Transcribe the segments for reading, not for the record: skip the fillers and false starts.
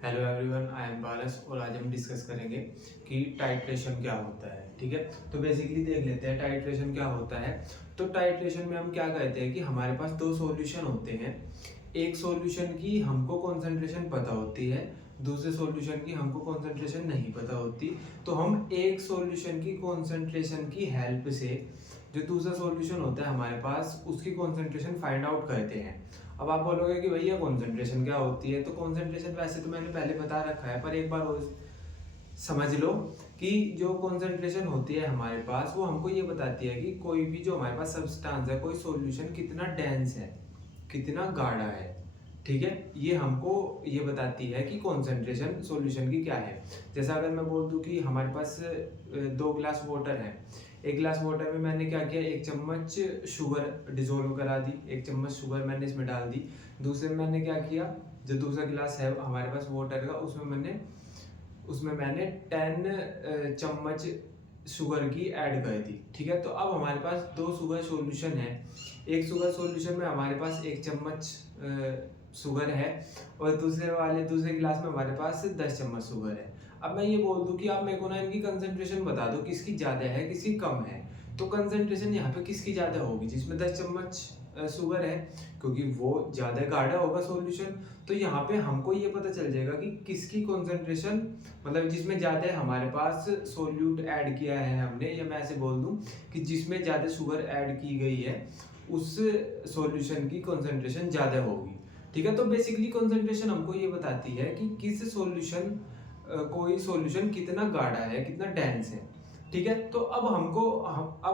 Hello everyone, I am बालस और आज हम डिस्कस करेंगे कि टाइट्रेशन क्या होता है। ठीक है, तो बेसिकली देख लेते हैं टाइट्रेशन क्या होता है। तो टाइट्रेशन में हम क्या कहते हैं कि हमारे पास दो सॉल्यूशन होते हैं। एक सॉल्यूशन की हमको कॉन्सेंट्रेशन पता होती है, दूसरे सॉल्यूशन की हमको कॉन्सेंट्रेशन नहीं पता होती। तो हम एक सॉल्यूशन की कॉन्सेंट्रेशन की हेल्प से जो दूसरा सॉल्यूशन होता है हमारे पास उसकी कॉन्सेंट्रेशन फाइंड आउट करते हैं। अब आप बोलोगे कि भैया कॉन्सेंट्रेशन क्या होती है, तो कॉन्सेंट्रेशन वैसे तो मैंने पहले बता रखा है, पर एक बार और समझ लो कि जो कॉन्सेंट्रेशन होती है हमारे पास वो हमको ये बताती है कि कोई भी जो हमारे पास सब्सटेंस है, कोई सॉल्यूशन कितना डेंस है, कितना गाढ़ा है। ठीक है, ये हमको ये बताती है कि कॉन्सेंट्रेशन सॉल्यूशन की क्या है। जैसा अगर मैं बोल दूं कि हमारे पास 2 गिलास वाटर है, एक गिलास वाटर में मैंने क्या किया, 1 चम्मच शुगर डिजोल्व करा दी, 1 चम्मच शुगर मैंने इसमें डाल दी। दूसरे में मैंने क्या किया, जो दूसरा गिलास है हमारे पास वाटर का, उसमें मैंने 10 चम्मच शुगर की ऐड कर दी। ठीक है, तो अब हमारे पास दो शुगर सॉल्यूशन है। एक शुगर सॉल्यूशन में हमारे पास 1 चम्मच शुगर है और दूसरे गिलास में हमारे पास 10 चम्मच शुगर है। अब मैं ये बोल दूं कि आप मेरे को ना इनकी कंसंट्रेशन बता दो, किसकी ज़्यादा है किसकी कम है। तो कंसंट्रेशन यहाँ पे किसकी ज़्यादा होगी, जिसमें 10 चम्मच शुगर है, क्योंकि वो ज़्यादा गाढ़ा होगा सॉल्यूशन। तो यहाँ पे हमको ये पता चल जाएगा कि किसकी कॉन्सेंट्रेशन, मतलब जिसमें ज़्यादा हमारे पास सोल्यूट ऐड किया है हमने, या मैं ऐसे बोल दूं कि जिसमें ज़्यादा शुगर ऐड की गई है उस सॉल्यूशन की कॉन्सेंट्रेशन ज़्यादा होगी। ठीक है, तो बेसिकली कॉन्सेंट्रेशन हमको ये बताती है कि किस सॉल्यूशन कोई सॉल्यूशन कितना गाढ़ा है, कितना डेंस है। ठीक है, तो अब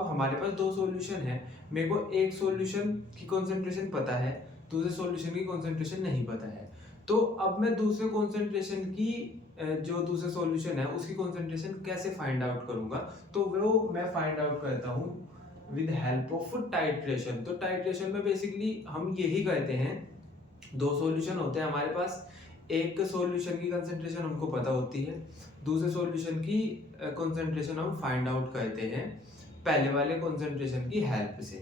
हमारे पास दो सॉल्यूशन है। मेरे को एक सॉल्यूशन की कॉन्सेंट्रेशन पता है, दूसरे सॉल्यूशन की कॉन्सेंट्रेशन नहीं पता है। तो अब मैं दूसरे कॉन्सेंट्रेशन की जो दूसरा सॉल्यूशन है उसकी कॉन्सेंट्रेशन कैसे फाइंड आउट करूंगा, तो वो मैं फाइंड आउट करता हूँ विद हेल्प ऑफ टाइट्रेशन। तो टाइट्रेशन में बेसिकली हम यही कहते हैं, दो सॉल्यूशन होते हैं हमारे पास, एक सॉल्यूशन की कंसंट्रेशन हमको पता होती है, दूसरे सॉल्यूशन की कंसंट्रेशन हम फाइंड आउट करते हैं पहले वाले कंसंट्रेशन की हेल्प से।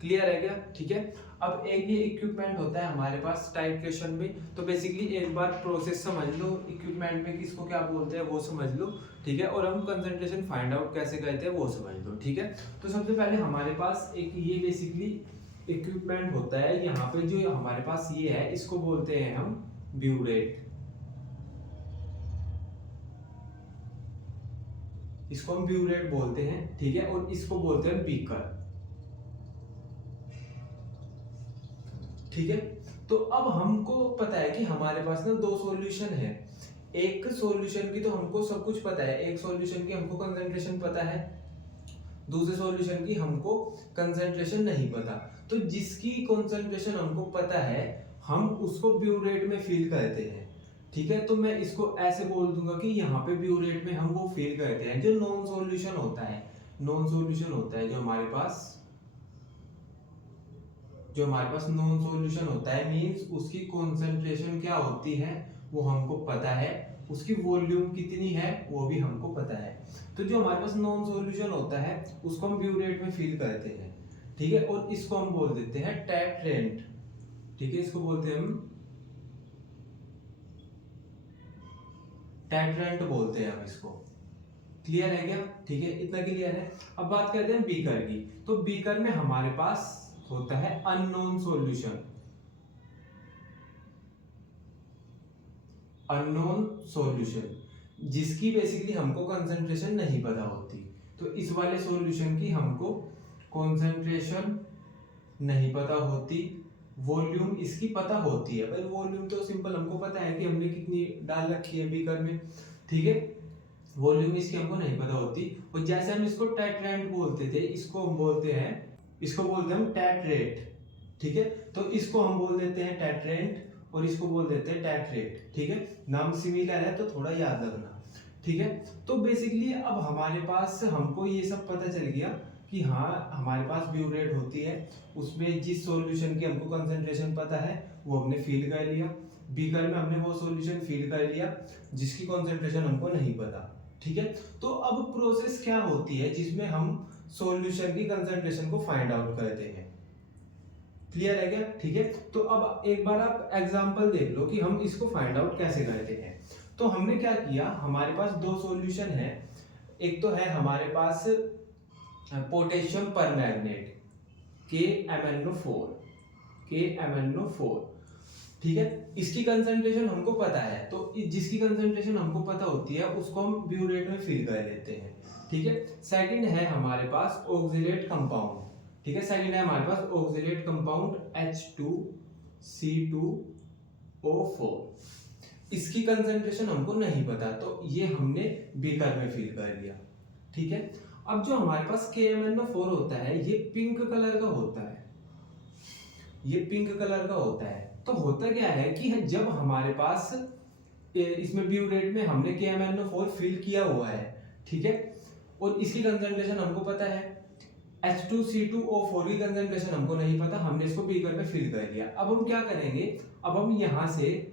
क्लियर है क्या? ठीक है, अब एक ये इक्विपमेंट होता है हमारे पास टाइट्रेशन में। तो बेसिकली एक बार प्रोसेस समझ लो, इक्विपमेंट में किसको क्या बोलते हैं वो समझ लो। ठीक है, और हम कंसंट्रेशन फाइंड आउट कैसे करते हैं वो समझ लो। ठीक है, तो सबसे पहले हमारे पास एक ये बेसिकली इक्विपमेंट होता है। यहाँ पे जो हमारे पास ये है इसको बोलते हैं हम ब्यूरेट, इसको हम ब्यूरेट बोलते हैं। ठीक है, और इसको बोलते हैं बीकर। ठीक है, तो अब हमको पता है कि हमारे पास ना दो सॉल्यूशन है। एक सॉल्यूशन की तो हमको सब कुछ पता है, एक सॉल्यूशन की हमको कंसंट्रेशन पता है, दूसरे सॉल्यूशन की हमको कंसंट्रेशन नहीं पता। तो जिसकी कंसंट्रेशन हमको पता है हम उसको ब्यूरेट में फील करते हैं। ठीक है, तो मैं इसको ऐसे बोल दूंगा कि यहाँ पे ब्यूरेट में हम वो फील करते हैं जो नॉन सॉल्यूशन होता है। नॉन सॉल्यूशन होता है जो हमारे पास नॉन सॉल्यूशन होता है, मींस उसकी कॉन्सेंट्रेशन क्या होती है वो हमको पता है, उसकी वॉल्यूम कितनी है वो भी हमको पता है। तो जो हमारे पास नॉन सॉल्यूशन होता है उसको हम ब्यूरेट में फील करते हैं। ठीक है, और इसको हम बोल देते हैं टेट्रेंट। ठीक है, इसको बोलते हैं हम टेट्रेंट बोलते हैं हम इसको। क्लियर है क्या? ठीक है, इतना क्लियर है। अब बात करते हैं बीकर की। तो बीकर में हमारे पास होता है अननोन सॉल्यूशन, अननोन सॉल्यूशन जिसकी बेसिकली हमको कंसंट्रेशन नहीं पता होती। तो इस वाले सॉल्यूशन की हमको कंसंट्रेशन नहीं पता होती, वॉल्यूम इसकी पता होती है। भाई वॉल्यूम तो सिंपल हमको पता है कि हमने कितनी डाल रखी है बीकर में। ठीक है, वॉल्यूम इसकी हमको नहीं पता होती। और जैसे हम इसको टेट्रेंट बोलते थे, इसको बोलते हैं हम टेट्रेट। ठीक है, तो इसको हम बोल देते हैं टेट्रेंट और इसको बोल देते हैं टेट्रेट। ठीक है, नाम सिमिलर है तो थोड़ा याद रखना। ठीक है, तो बेसिकली अब हमारे पास हमको ये सब पता चल गया कि हाँ हमारे पास ब्यूरेट होती है, उसमें जिस सॉल्यूशन की हमको कंसंट्रेशन पता है वो हमने फील कर लिया, बीकर में हमने वो सॉल्यूशन फील कर लिया जिसकी कंसंट्रेशन हमको नहीं पता। ठीक है, तो अब प्रोसेस क्या होती है जिसमें हम सॉल्यूशन की कंसंट्रेशन को फाइंड आउट करते हैं। क्लियर है क्या? ठीक है, तो अब एक बार आप एग्जांपल देख लो कि हम इसको फाइंड आउट कैसे करते हैं। तो हमने क्या किया, हमारे पास दो सॉल्यूशन है। एक तो है हमारे पास पोटेशियम परमैंगनेट KMnO4, ठीक है, इसकी कंसंट्रेशन हमको पता है, तो जिसकी कंसंट्रेशन हमको पता होती है उसको हम ब्यूरेट में फिल कर लेते हैं, ठीक है। सेकंड है हमारे पास ऑक्सिलेट कंपाउंड, ठीक है, सेकंड है हमारे पास ऑक्सिलेट कंपाउंड H2C2O4, इसकी कंसंट्रेशन हमको नहीं पता, तो ये हमने बीकर में फिल कर लिया, ठीक है। अब जो हमारे पास KMnO4 होता है ये पिंक कलर का होता है, ये पिंक कलर का होता है। तो होता क्या है कि जब हमारे पास इसमें ब्यूरेट में हमने KMnO4 फिल किया हुआ है, ठीक है, और इसकी कंसंट्रेशन हमको पता है, H2C2O4 की कंसंट्रेशन हमको नहीं पता, हमने इसको बीकर में फिल कर लिया। अब हम क्या करेंगे, अब हम यहाँ से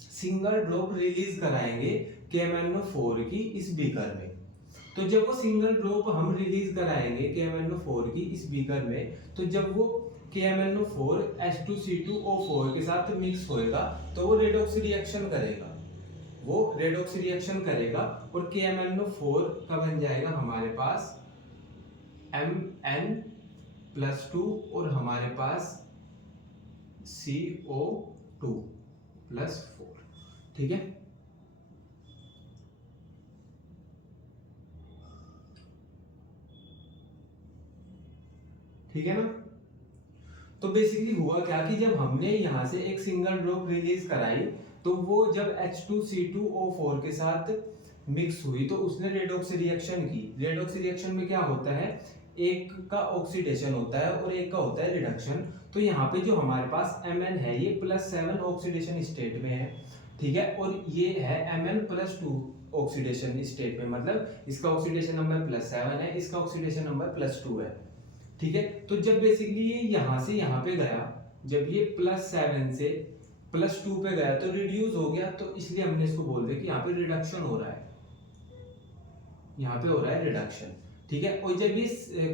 सिंगल ड्रॉप रिलीज कराएंगे KMnO4 की इस बीकर में। तो जब वो सिंगल ड्रॉप हम रिलीज कराएंगे KMnO4 की इस बीकर में, तो जब वो KMnO4 H2C2O4 के साथ मिक्स होएगा तो वो रेडॉक्स रिएक्शन करेगा, वो रेडॉक्स रिएक्शन करेगा और KMnO4 का बन जाएगा हमारे पास Mn+2 और हमारे पास CO2+4, ठीक है। ठीक है ना? तो बेसिकली हुआ क्या कि जब हमने यहाँ से एक सिंगल ड्रॉप रिलीज कराई तो वो जब H2C2O4 के साथ मिक्स हुई तो उसने रेडॉक्स रिएक्शन की। रेडॉक्स रिएक्शन में क्या होता है, एक का ऑक्सीडेशन होता है और एक का होता है रिडक्शन। तो यहाँ पे जो हमारे पास Mn है ये +7 ऑक्सीडेशन स्टेट में है, ठीक है, और ये है Mn+2 ऑक्सीडेशन स्टेट में, मतलब इसका ऑक्सीडेशन नंबर +7 है, इसका ऑक्सीडेशन नंबर +2 है, ठीक है। तो जब बेसिकली ये यहाँ से यहाँ पे गया, जब ये +7 से +2 पे गया तो रिड्यूस हो गया, तो इसलिए हमने इसको बोल दिया कि यहाँ पे रिडक्शन हो रहा है, यहाँ पे हो रहा है रिडक्शन, ठीक है। और जब ये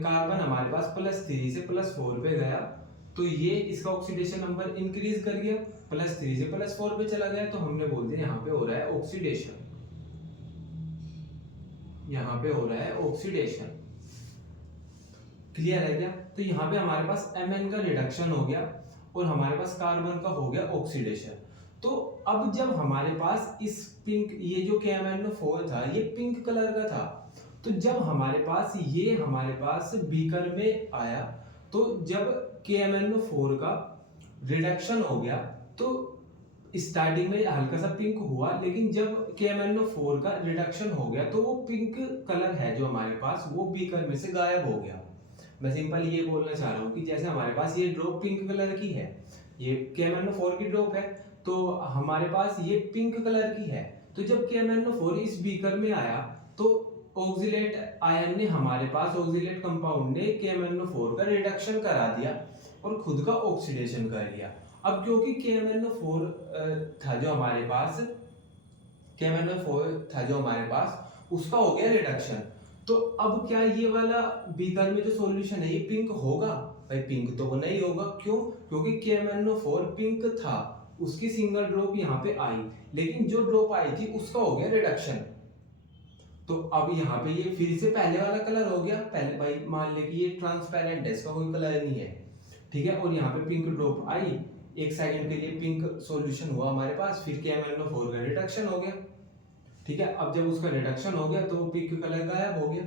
कार्बन हमारे पास +3 से +4 पे गया तो ये इसका ऑक्सीडेशन नंबर इंक्रीज कर गया, +3 से +4 पे चला गया, तो हमने बोल दिया यहाँ पे हो रहा है ऑक्सीडेशन, यहाँ पे हो रहा है ऑक्सीडेशन। क्लियर है क्या? तो यहाँ पे हमारे पास Mn का रिडक्शन हो गया और हमारे पास कार्बन का हो गया ऑक्सीडेशन। तो अब जब हमारे पास इस पिंक, ये जो KMnO4 था ये पिंक कलर का था, तो जब हमारे पास बीकर में आया तो जब KMnO4 का रिडक्शन हो गया तो स्टार्टिंग में हल्का सा पिंक हुआ, लेकिन जब KMnO4 का रिडक्शन हो गया तो वो पिंक कलर है जो हमारे पास वो बीकर में से गायब हो गया। मैं सिंपल ये बोलना चाह रहा हूँ कि जैसे हमारे पास ये ड्रॉप पिंक कलर की है, ये KMnO4 की ड्रॉप है, तो हमारे पास ये पिंक कलर की है, तो जब KMnO4 इस बीकर में आया तो ऑक्सिलेट आयन ने, हमारे पास ऑक्सिलेट कंपाउंड ने KMnO4 का रिडक्शन करा दिया और खुद का ऑक्सीडेशन कर लिया। अब क्योंकि KMnO4 था जो हमारे पास उसका हो गया रिडक्शन, तो अब क्या ये वाला बीकर में जो सॉल्यूशन है ये पिंक होगा? भाई पिंक तो वो नहीं होगा। क्यों? क्योंकि KMnO4 पिंक था, उसकी सिंगल ड्रॉप यहाँ पे आई, लेकिन जो ड्रॉप आई थी उसका हो गया रिडक्शन। तो अब यहाँ पे ये फिर से पहले वाला कलर हो गया। पहले भाई मान ले कि ये ट्रांसपेरेंट है, इसका कोई कलर नहीं है, ठीक है, और यहाँ पे पिंक ड्रॉप आई, एक सेकंड के लिए पिंक सॉल्यूशन हुआ हमारे पास, फिर KMnO4 का रिडक्शन हो गया, ठीक है। अब जब उसका रिडक्शन हो गया तो पिंक कलर गायब हो गया,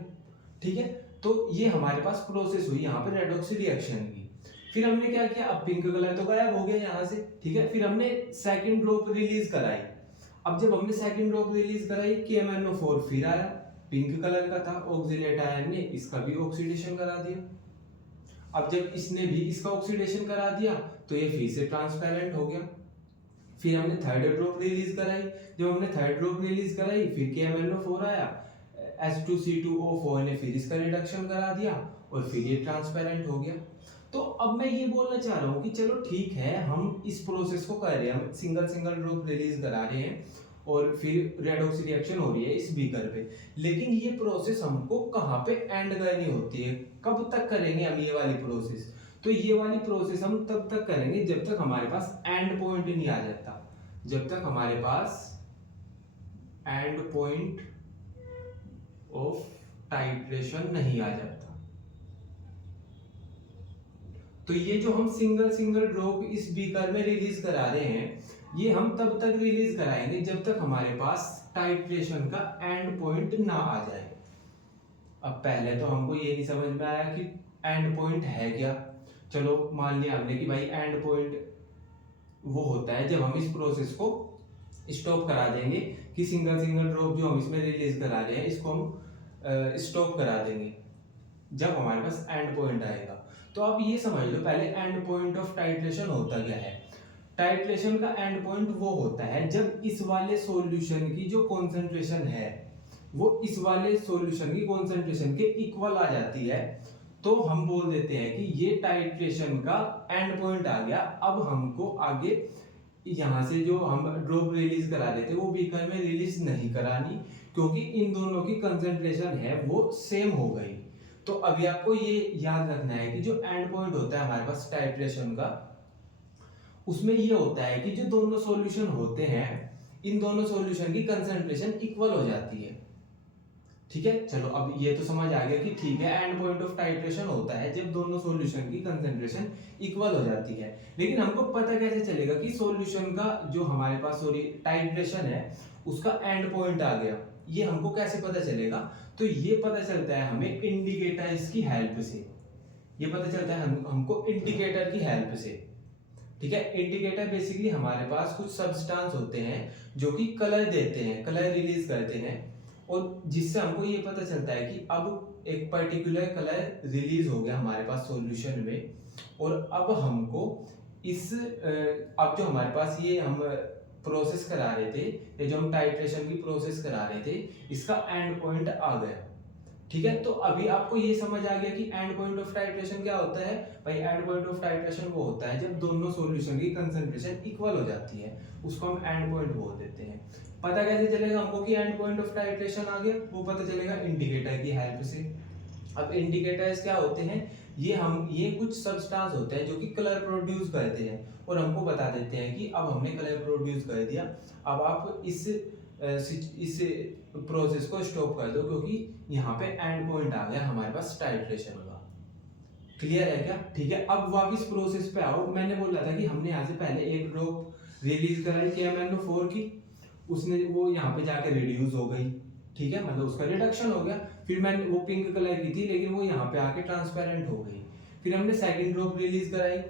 ठीक है। तो ये हमारे पास प्रोसेस हुई यहाँ पे रेडॉक्स रिएक्शन की। फिर हमने क्या किया, अब पिंक कलर तो गायब हो गया यहाँ से, ठीक है। फिर हमने सेकंड ड्रॉप रिलीज कराई। अब जब हमने सेकंड ड्रॉप रिलीज कराई KMnO4 फिर आया, पिंक कलर का था, ऑक्सीडेट आयन ने इसका भी ऑक्सीडेशन करा दिया। अब जब इसने भी इसका ऑक्सीडेशन करा दिया तो ये फिर से ट्रांसपेरेंट हो गया। फिर हमने थर्ड ड्रॉप रिलीज कराई। जब हमने थर्ड ड्रॉप रिलीज कराई फिर KMnO4 आया, H2C2O4 ने फिर इसका रिडक्शन करा दिया और फिर ये ट्रांसपेरेंट हो गया। तो अब मैं ये बोलना चाह रहा हूँ कि चलो ठीक है, हम इस प्रोसेस को कर रहे हैं, हम सिंगल ड्रॉप रिलीज करा रहे हैं और फिर रेडॉक्स रिएक्शन हो रही है इस बीकर पे, लेकिन ये प्रोसेस हमको कहाँ पे एंड करनी होती है, कब तक करेंगे हम ये वाली प्रोसेस? तो ये वाली प्रोसेस हम तब तक करेंगे जब तक हमारे पास एंड पॉइंट नहीं आ जाता, जब तक हमारे पास एंड पॉइंट ऑफ टाइट्रेशन नहीं आ जाता। तो ये जो हम सिंगल सिंगल ड्रॉप इस बीकर में रिलीज करा रहे हैं, ये हम तब तक रिलीज कराएंगे जब तक हमारे पास टाइट्रेशन का एंड पॉइंट ना आ जाए। अब पहले तो हमको ये नहीं समझ में आया कि एंड पॉइंट है क्या। चलो मान लिया हमने कि भाई एंड पॉइंट वो होता है जब हम इस प्रोसेस को स्टॉप करा देंगे, कि सिंगल सिंगल ड्रॉप जो हम इसमें रिलीज करा रहे हैं इसको हम स्टॉप करा देंगे जब हमारे पास एंड पॉइंट आएगा। तो आप ये समझ लो पहले एंड पॉइंट ऑफ टाइट्रेशन होता क्या है। टाइट्रेशन का एंड पॉइंट वो होता है जब इस वाले सॉल्यूशन की जो कॉन्सेंट्रेशन है वो इस वाले सॉल्यूशन की कॉन्सेंट्रेशन के इक्वल आ जाती है, तो हम बोल देते हैं कि ये टाइट्रेशन का एंड पॉइंट आ गया। अब हमको आगे यहाँ से जो हम ड्रॉप रिलीज करा रहे थे वो बीकर में रिलीज नहीं करानी, क्योंकि इन दोनों की कंसंट्रेशन है वो सेम हो गई। तो अभी आपको ये याद रखना है कि जो एंड पॉइंट होता है हमारे पास टाइट्रेशन का, उसमें ये होता है कि जो दोनों सॉल्यूशन होते हैं इन दोनों सॉल्यूशन की कंसंट्रेशन इक्वल हो जाती है। ठीक है, चलो अब ये तो समझ आ गया कि ठीक है एंड पॉइंट ऑफ टाइट्रेशन होता है जब दोनों सॉल्यूशन की कंसंट्रेशन इक्वल हो जाती है। लेकिन हमको पता कैसे चलेगा कि सॉल्यूशन का जो हमारे पास टाइट्रेशन है उसका एंड पॉइंट आ गया, ये हमको कैसे पता चलेगा। तो ये पता चलता है हमें इंडिकेटर्स की हेल्प से, ये पता चलता है हमको इंडिकेटर की हेल्प से। ठीक है, इंडिकेटर बेसिकली हमारे पास कुछ सब्सटेंस होते हैं जो कि कलर देते हैं, कलर रिलीज करते हैं, और जिससे हमको ये पता चलता है कि अब एक पर्टिकुलर कलर रिलीज हो गया हमारे पास सॉल्यूशन में, और अब हमको इस अब जो हमारे पास ये हम प्रोसेस करा रहे थे, ये जो हम टाइट्रेशन की प्रोसेस करा रहे थे, इसका एंड पॉइंट आ गया। ठीक है, तो अभी आपको ये समझ आ गया कि एंड पॉइंट ऑफ टाइट्रेशन क्या होता है। भाई एंड पॉइंट ऑफ टाइट्रेशन वो होता है जब दोनों सॉल्यूशन की कंसंट्रेशन इक्वल हो जाती है, उसको हम एंड पॉइंट बोल देते हैं। पता कैसे चलेगा हमको कि एंड पॉइंट ऑफ टाइट्रेशन आ गया, वो पता चलेगा इंडिकेटर की हेल्प से। अब इंडिकेटर्स क्या होते हैं, ये कुछ सब्सटेंस होते हैं जो कि कलर प्रोड्यूस करते हैं, और हमको बता देते हैं कि अब हमने कलर प्रोड्यूस कर दिया, अब आप इस प्रोसेस को स्टॉप कर दो, क्योंकि यहाँ पे एंड पॉइंट आ गया हमारे पास टाइट्रेशन का। क्लियर है क्या? ठीक है, अब वापस प्रोसेस पे आओ। मैंने बोला था कि हमने यहाँ से पहले एक ड्रॉप रिलीज कराई KMnO4 की, उसने वो यहाँ पे जाके रिड्यूस हो गई। ठीक है, मतलब उसका रिडक्शन हो गया। फिर मैंने वो पिंक कलर की थी लेकिन वो यहाँ पे आके ट्रांसपेरेंट हो गई। फिर हमने सेकंड ड्रॉप रिलीज कराई,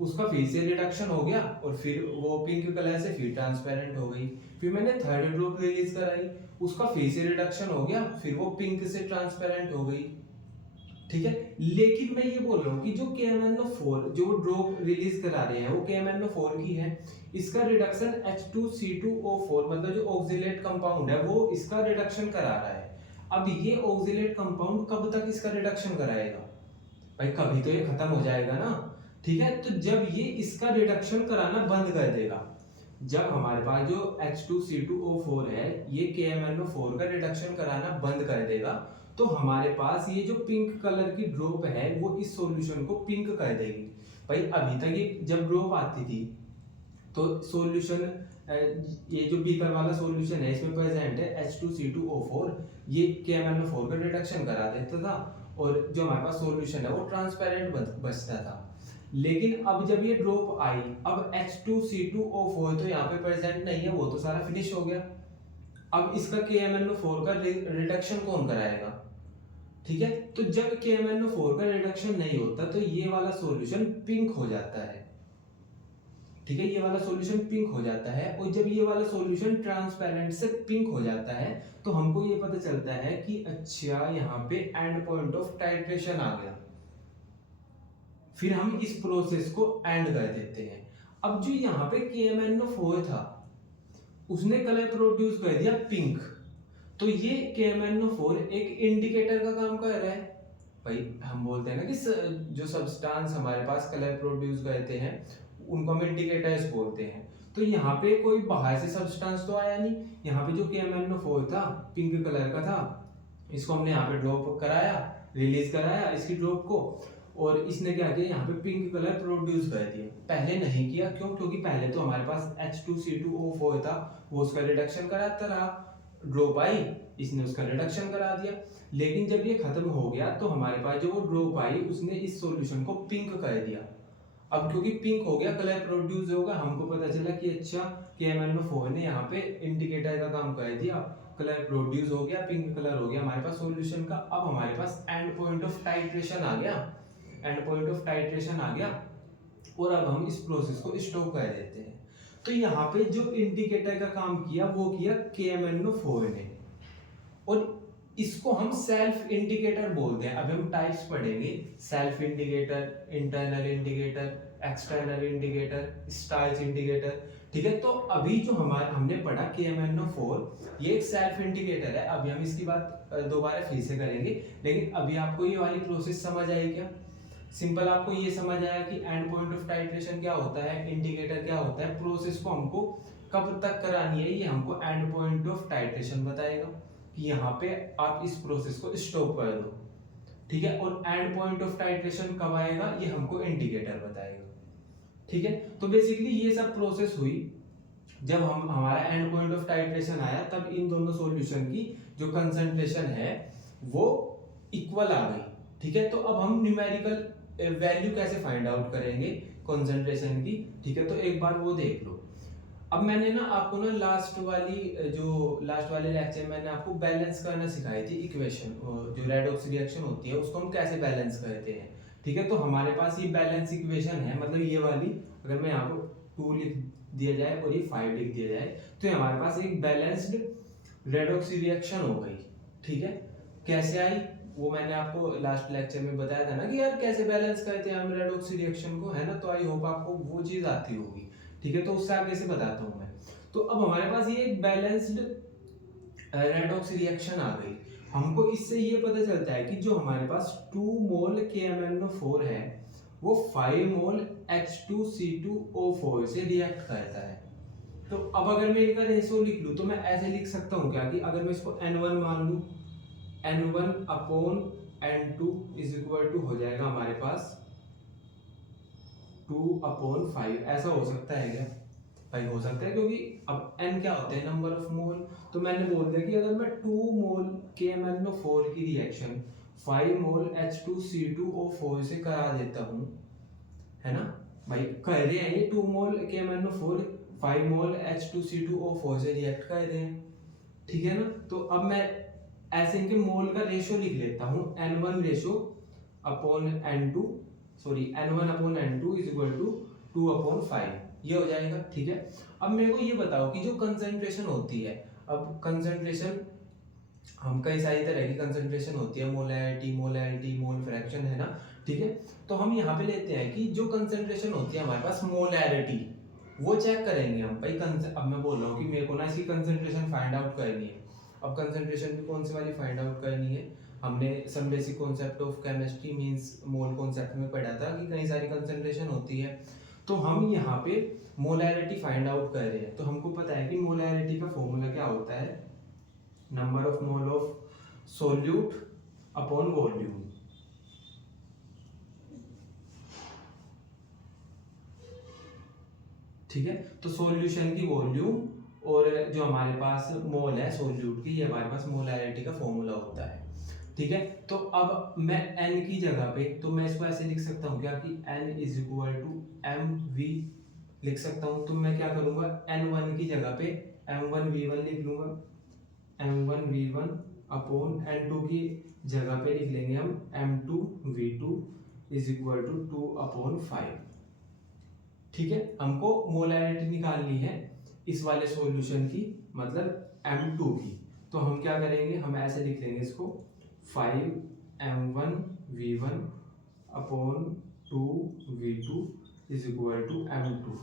उसका फिर से रिडक्शन हो गया और फिर वो पिंक कलर से फिर ट्रांसपेरेंट हो गई। फिर मैंने थर्ड ड्रॉप रिलीज कराई, उसका फिर से रिडक्शन हो गया, फिर वो पिंक से ट्रांसपेरेंट हो गई। ठीक है, लेकिन मैं ये बोल रहा हूँ कि जो KMnO4 जो ड्रॉप रिलीज करा रहे हैं वो KMnO4 की है, इसका रिडक्शन H2C2O4 मतलब जो ऑक्सिलेट कंपाउंड है वो इसका रिडक्शन करा रहा है। अब ये ऑक्सिलेट कंपाउंड कब तक इसका रिडक्शन कराएगा? भाई कभी तो ये खत्म हो जाएगा ना। ठीक है, तो जब ये इसका रिडक्शन कराना बंद कर देगा, जब हमारे पास जो H2C2O4 है ये KMnO4 का रिडक्शन कराना बंद कर देगा, तो हमारे पास ये जो पिंक कलर की ड्रॉप है वो इस सॉल्यूशन को पिंक कर देगी। भाई अभी तक ये जब ड्रॉप आती थी तो सॉल्यूशन ये जो बीकर वाला सॉल्यूशन है इसमें प्रेजेंट है H2C2O4, ये KMnO4 का रिडक्शन करा देता था और जो हमारे पास सॉल्यूशन है वो ट्रांसपेरेंट बचता था। लेकिन अब जब ये ड्रॉप आई, अब H2C2O4 तो यहाँ पे प्रेजेंट नहीं है, वो तो सारा फिनिश हो गया। अब इसका KMnO4 का रिडक्शन कौन कराएगा? ठीक है, तो जब KMnO4 का रिडक्शन नहीं होता तो ये वाला सॉल्यूशन पिंक हो जाता है। ठीक है, ये वाला सॉल्यूशन पिंक हो जाता है, और जब ये वाला सॉल्यूशन ट्रांसपेरेंट से पिंक हो जाता है तो हमको ये पता चलता है कि अच्छा यहाँ पे एंड पॉइंट ऑफ टाइट्रेशन आ गया। फिर हम इस प्रोसेस को एंड कर देते हैं। अब जो यहाँ पे KMnO4 था उसने कलर प्रोड्यूस कर दिया पिंक, तो ये KMnO4 एक इंडिकेटर का काम कर रहा है। भाई हम बोलते हैं ना कि जो सब्सटेंस हमारे पास कलर प्रोड्यूस करते हैं उनको हम इंडिकेटर्स बोलते हैं। तो यहाँ पे कोई बाहर से सब्सटेंस तो आया नहीं, यहाँ पे जो KMnO4 था पिंक कलर का था, इसको हमने यहाँ पे ड्रॉप कराया, रिलीज कराया इसकी ड्रॉप को, और इसने क्या किया, यहाँ पे पिंक कलर प्रोड्यूस कर दिया। पहले नहीं किया, क्यों? क्योंकि पहले तो हमारे पास H2C2O4 था, वो उसका रिडक्शन कराता रहा, ड्रॉप आई, इसने उसका रिडक्शन करा दिया। लेकिन जब ये खत्म हो गया तो हमारे पास जो वो ड्रॉप आई उसने इस सॉल्यूशन को पिंक कर दिया। अब क्योंकि पिंक हो गया, कलर प्रोड्यूस होगा, हमको पता चला कि अच्छा KMnO4 ने यहाँ पे इंडिकेटर का काम कर दिया, कलर प्रोड्यूस हो गया, पिंक कलर हो गया हमारे पास सॉल्यूशन का। अब हमारे पास एंड पॉइंट ऑफ टाइट्रेशन आ गया, एंड पॉइंट ऑफ टाइट्रेशन आ गया, और अब हम इस प्रोसेस को स्टॉप कर देते हैं। तो यहाँ पे जो इंडिकेटर का काम किया वो किया KMnO4 ने, और इसको हम सेल्फ इंडिकेटर बोलते हैं। अब हम टाइप्स पढ़ेंगे, self indicator, internal indicator, external indicator, styles indicator, ठीक है। तो अभी जो हमने पढ़ा KMnO4 ये एक सेल्फ इंडिकेटर है। अभी हम इसकी बात दोबारा फिर से करेंगे, लेकिन अभी आपको ये वाली प्रोसेस समझ आई क्या? सिंपल आपको ये समझ आया कि एंड पॉइंट ऑफ टाइट्रेशन क्या होता है, इंडिकेटर क्या होता है, प्रोसेस को हमको कब तक करानी है ये हमको एंड पॉइंट ऑफ टाइट्रेशन बताएगा कि यहाँ पे आप इस प्रोसेस को स्टॉप कर दो, ठीक है। और एंड पॉइंट ऑफ टाइट्रेशन कब आएगा ये हमको इंडिकेटर बताएगा, ठीक है। तो बेसिकली ये सब प्रोसेस हुई, जब हम हमारा एंड पॉइंट ऑफ टाइट्रेशन आया तब इन दोनों सॉल्यूशन की जो कंसंट्रेशन है वो इक्वल आ गई, ठीक है। तो अब हम न्यूमेरिकल वैल्यू कैसे फाइंड आउट करेंगे कंसंट्रेशन की, ठीक है। तो एक बार वो देख लो। अब मैंने ना आपको ना लास्ट वाले लेक्चर में मैंने आपको बैलेंस करना सिखाई थी इक्वेशन, जो रेडॉक्स रिएक्शन होती है उसको हम कैसे बैलेंस करते हैं, ठीक है। तो हमारे पास ये बैलेंस इक्वेशन है, मतलब ये वाली, अगर मैं यहाँ को 2 लिख दिया जाए और ये 5 लिख दिया जाए तो हमारे पास एक बैलेंस्ड रेडॉक्स रिएक्शन हो गई, ठीक है। कैसे आई वो मैंने आपको लास्ट लेक्चर में बताया था ना कि यार कैसे बैलेंस करते हैं हम रेडॉक्स रिएक्शन को, है ना। तो आई होप आपको वो चीज आती होगी, ठीक है। तो उससे आगे से बताता हूँ मैं। तो अब हमारे पास ये एक बैलेंस्ड रेडॉक्स रिएक्शन आ गई। हमको इससे ये पता चलता है कि जो हमारे पास 2 मोल KMnO4 है वो 5 मोल H2C2O4 से रिएक्ट करता है। तो अब अगर मैं इनका रेशो लिख लूँ तो मैं ऐसे लिख सकता हूँ क्या कि अगर मैं इसको N1 मान लूँ, N1/N2 इज इक्वल टू हो जाएगा हमारे पास 2/5। ऐसा हो सकता है क्या भाई? हो सकता है, क्योंकि अब n क्या होता है, नंबर ऑफ मोल। तो मैंने बोल दिया कि अगर मैं 2 मोल KMnO4 की रिएक्शन 5 मोल H2C2O4 से करा देता हूँ, है ना भाई, कह रहे हैं ये 2 मोल KMnO4 5 मोल H2C2O4 से रिएक्ट कर रहे हैं, ठीक है ना। तो अब मैं ऐसे इनके मोल का रेशो लिख लेता हूँ, N1 ratio upon N2, sorry N1/N2 is equal to 2/5, ये हो जाएगा, ठीक है। अब मेरे को ये बताओ कि जो कंसंट्रेशन होती है, अब कंसंट्रेशन हम कई सारी तरह की कंसंट्रेशन होती है, मोलैरिटी, मोल फ्रैक्शन, है ना, ठीक है। तो हम यहाँ पे लेते हैं कि जो कंसंट्रेशन होती है हमारे पास मोलैरिटी, वो चेक करेंगे हम भाई। अब मैं बोल रहा हूँ कि मेरे को ना इसकी कंसंट्रेशन फाइंड आउट करनी है। अब कंसंट्रेशन भी कौन सी वाली फाइंड आउट करनी है, हमने some basic concept of chemistry means mole concept में पढ़ा था कि कई सारी कंसंट्रेशन होती है। तो हम यहाँ पे मोलैरिटी फाइंड आउट कर रहे हैं। तो हमको पता है कि मोलैरिटी का फॉर्मूला क्या होता है, number of mole of solute upon volume, ठीक है। तो सॉल्यूशन की वॉल्यूम और जो हमारे पास मोल है सोल्यूट की, ये हमारे पास मोलैरिटी का फॉर्मूला होता है, ठीक है। तो अब मैं n की जगह पे, तो मैं इसको ऐसे लिख सकता हूँ क्या कि n is equal to mv लिख सकता हूँ। तो मैं क्या करूँगा, n1 की जगह पे m1v1 लिख लूंगा, m1v1 अपॉन n2 की जगह पे लिख लेंगे हम m2v2 इज इक्वल टू 2/5, ठीक है। हमको मोलैरिटी निकालनी है इस वाले सॉल्यूशन की, मतलब M2 की। तो हम क्या करेंगे, हम ऐसे लिख लेंगे इसको 5m1v1 upon 2v2 is equal to M2।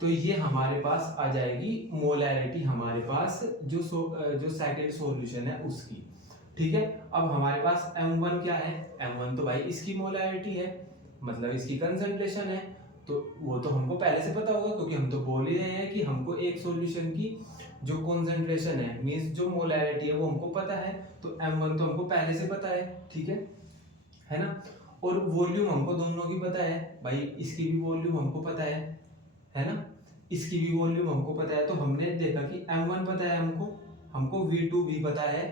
तो ये हमारे पास आ जाएगी मोलैरिटी, हमारे पास जो सेकंड सॉल्यूशन है उसकी, ठीक है। अब हमारे पास M1 क्या है, M1 तो भाई इसकी मोलैरिटी है, मतलब इसकी कंसंट्रेशन है। तो वो तो हमको पहले से पता होगा, क्योंकि हम तो बोल ही रहे हैं कि हमको एक सॉल्यूशन की जो कंसंट्रेशन है मींस जो मोलैरिटी है वो हमको पता है। तो M1 तो हमको पहले से पता है, ठीक है है ना। और वॉल्यूम हमको दोनों की पता है भाई, इसकी भी वॉल्यूम हमको पता है ना, इसकी भी वॉल्यूम हमको पता है। तो हमने देखा कि m1 पता है हमको v2 भी पता है,